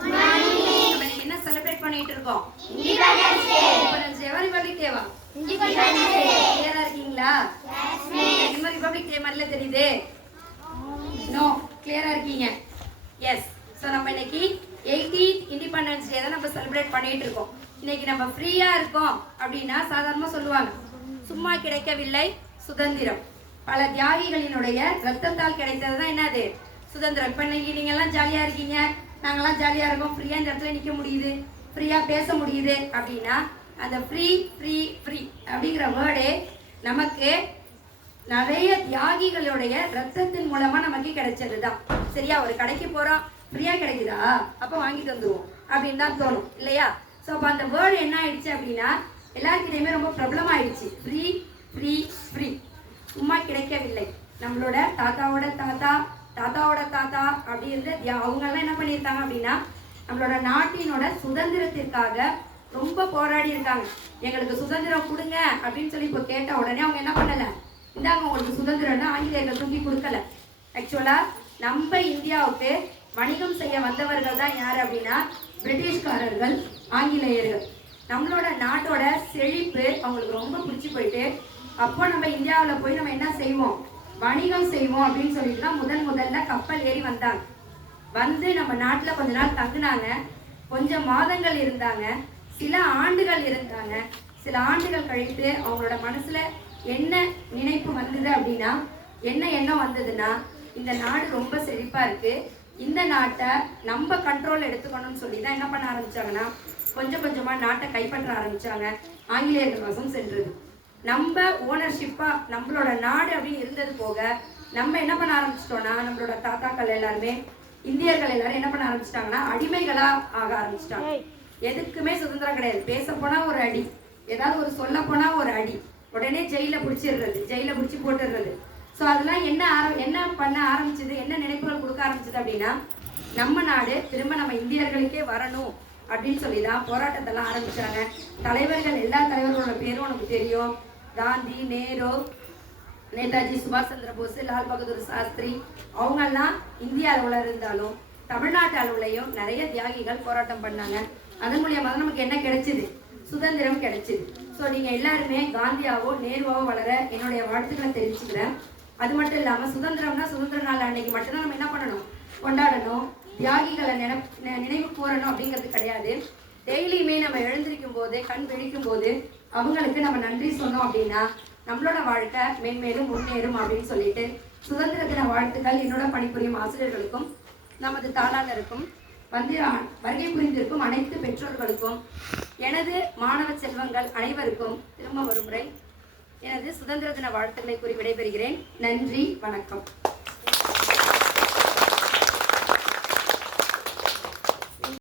நம்ம என்ன செலிப்ரேட் பண்ணிட்டு இருக்கோம்? Independence day. ரிபப்ளிக் டேவா? Independence day. கிளியரா இருக்கீங்களா? Yes miss. இந்த ரிபப்ளிக் டே மாதிரில தெரியுது? நோ. கிளியரா இருக்கீங்க? எஸ். சோ நம்ம இன்னைக்கு 18th இண்டிபெண்டன்ஸ் டே தான் நம்ம செலிப்ரேட் பண்ணிட்டு இருக்கோம். இன்னைக்கு நம்ம ஃப்ரீயா இருக்கோம் அப்படின்னா சாதாரணமா சொல்லுவாங்க, சும்மா கிடைக்கவில்லை சுதந்திரம், பல தியாகிகளினுடைய ரத்தத்தால் கிடைத்தது தான் என்னது சுதந்திரம். இப்போ இன்னைக்கு நீங்க எல்லாம் ஜாலியா இருக்கீங்க, நாங்கெல்லாம் ஜாலியா இருக்கோம், ஃப்ரீயா இந்த இடத்துல நிக்க முடியுது, ஃப்ரீயா பேச முடியுது அப்படின்னா அந்த ஃப்ரீ ஃப்ரீ ஃப்ரீ அப்படிங்கிற வேர்டே நமக்கு நிறைய தியாகிகளுடைய ரத்தத்தின் மூலமா நமக்கு கிடைச்சது தான். சரியா? ஒரு கடைக்கு போறோம், ஃப்ரீயா கிடைக்குதா, அப்ப வாங்கிட்டு வந்துருவோம் அப்படின்னு தான் தோணும் இல்லையா? ஸோ அப்போ அந்த வேர்டு என்ன ஆயிடுச்சு அப்படின்னா எல்லாருக்கிட்டையுமே ரொம்ப பிரபலம் ஆயிடுச்சு. Free free free. சும்மா கிடைக்கவில்லை. நம்மளோட தாத்தாவோட தாத்தா, தாத்தாவோட தாத்தா அப்படி இருந்து அவங்கெல்லாம் என்ன பண்ணியிருக்காங்க அப்படின்னா நம்மளோட நாட்டினோட சுதந்திரத்திற்காக ரொம்ப போராடி இருக்காங்க. எங்களுக்கு சுதந்திரம் கொடுங்க அப்படின்னு சொல்லி இப்போ கேட்ட உடனே அவங்க என்ன பண்ணல, இந்தாங்க உங்களுக்கு சுதந்திரம்னு ஆங்கிலேயர்கள் தூக்கி கொடுக்கல. ஆக்சுவலா நம்ம இந்தியாவுக்கு வணிகம் செய்ய வந்தவர்கள் தான் யாரு அப்படின்னா பிரிட்டிஷ்காரர்கள், ஆங்கிலேயர்கள். நம்மளோட நாட்டோட செழிப்பு அவங்களுக்கு ரொம்ப பிடிச்சி போயிட்டு அப்போ நம்ம இந்தியாவில் போய் நம்ம என்ன செய்வோம், வணிகம் செய்வோம் அப்படின்னு சொல்லிட்டு தான் முதல்ல கப்பல் ஏறி வந்தாங்க. வந்து நம்ம நாட்டில் கொஞ்ச நாள் தங்குனாங்க, கொஞ்சம் மாதங்கள் இருந்தாங்க, சில ஆண்டுகள் இருந்தாங்க. சில ஆண்டுகள் கழித்து அவங்களோட மனசுல என்ன நினைப்பு வந்தது அப்படின்னா, என்ன எண்ணம் வந்ததுன்னா, இந்த நாடு ரொம்ப செழிப்பா இருக்கு, இந்த நாட்டை நம்ம கண்ட்ரோல் எடுத்துக்கணும்னு சொல்லி தான் என்ன பண்ண ஆரம்பிச்சாங்கன்னா கொஞ்சம் கொஞ்சமா நாட்டை கைப்பற்ற ஆரம்பிச்சாங்க. ஆங்கிலேயர்கள் வசம் சென்றது. நம்ம ஓனர்ஷிப்பா நம்மளோட நாடு அப்படின்னு இருந்தது போக நம்ம என்ன பண்ண ஆரம்பிச்சிட்டோம்னா நம்மளோட தாத்தாக்கள் எல்லாருமே, இந்தியர்கள் எல்லாரும் என்ன பண்ண ஆரம்பிச்சிட்டாங்கன்னா அடிமைகளா ஆக ஆரம்பிச்சிட்டாங்க. எதுக்குமே சுதந்திரம் கிடையாது. பேச போனா ஒரு அடி, ஏதாவது ஒரு சொல்ல போனா ஒரு அடி, உடனே ஜெயில பிடிச்சிடுறது, ஜெயில பிடிச்சி போட்டுடுறது. ஸோ அதெல்லாம் என்ன பண்ண ஆரம்பிச்சது, என்ன நினைப்புகள் கொடுக்க ஆரம்பிச்சது அப்படின்னா நம்ம நாடு திரும்ப நம்ம இந்தியர்களுக்கே வரணும் அப்படின்னு சொல்லி தான் போராட்டத்தெல்லாம் ஆரம்பிச்சாங்க. தலைவர்கள், எல்லா தலைவர்களோட பேரும் உனக்கு தெரியும். காந்தி, நேரு, நேதாஜி சுபாஷ் சந்திர போஸ், லால் பகதூர் சாஸ்திரி, அவங்கெல்லாம் இந்திய அளவில் இருந்தாலும் தமிழ்நாட்டு அளவுலையும் நிறைய தியாகிகள் போராட்டம் பண்ணாங்க. அதன் மூலியமாக தான் நமக்கு என்ன கிடைச்சிது, சுதந்திரம் கிடைச்சிது. ஸோ நீங்கள் எல்லாருமே காந்தியாவோ நேருவாவோ வளர என்னுடைய வாழ்த்துக்களை தெரிவிச்சுக்கிறேன். அது மட்டும் இல்லாமல் சுதந்திரம்னா சுதந்திர நாள் அன்னைக்கு மட்டும்தான் நம்ம என்ன பண்ணணும், கொண்டாடணும், தியாகிகளை நினைவு கூறணும் அப்படிங்கிறது கிடையாது. டெய்லியுமே நம்ம எழுந்திருக்கும் போது, கண் விழிக்கும் போது அவங்களுக்கு நம்ம நன்றி சொன்னோம் அப்படின்னா நம்மளோட வாழ்க்கை மென்மேலும் முன்னேறும் அப்படின்னு சொல்லிட்டு சுதந்திர தின வாழ்த்துக்கள் என்னோட பணிபுரியும் ஆசிரியர்களுக்கும் நமது தாளாளருக்கும் வருகை புரிந்திருக்கும் அனைத்து பெற்றோர்களுக்கும் எனது மாணவ செல்வங்கள் அனைவருக்கும் திரும்ப ஒரு முறை எனது சுதந்திர தின வாழ்த்துக்களை கூறி விடைபெறுகிறேன். நன்றி, வணக்கம்.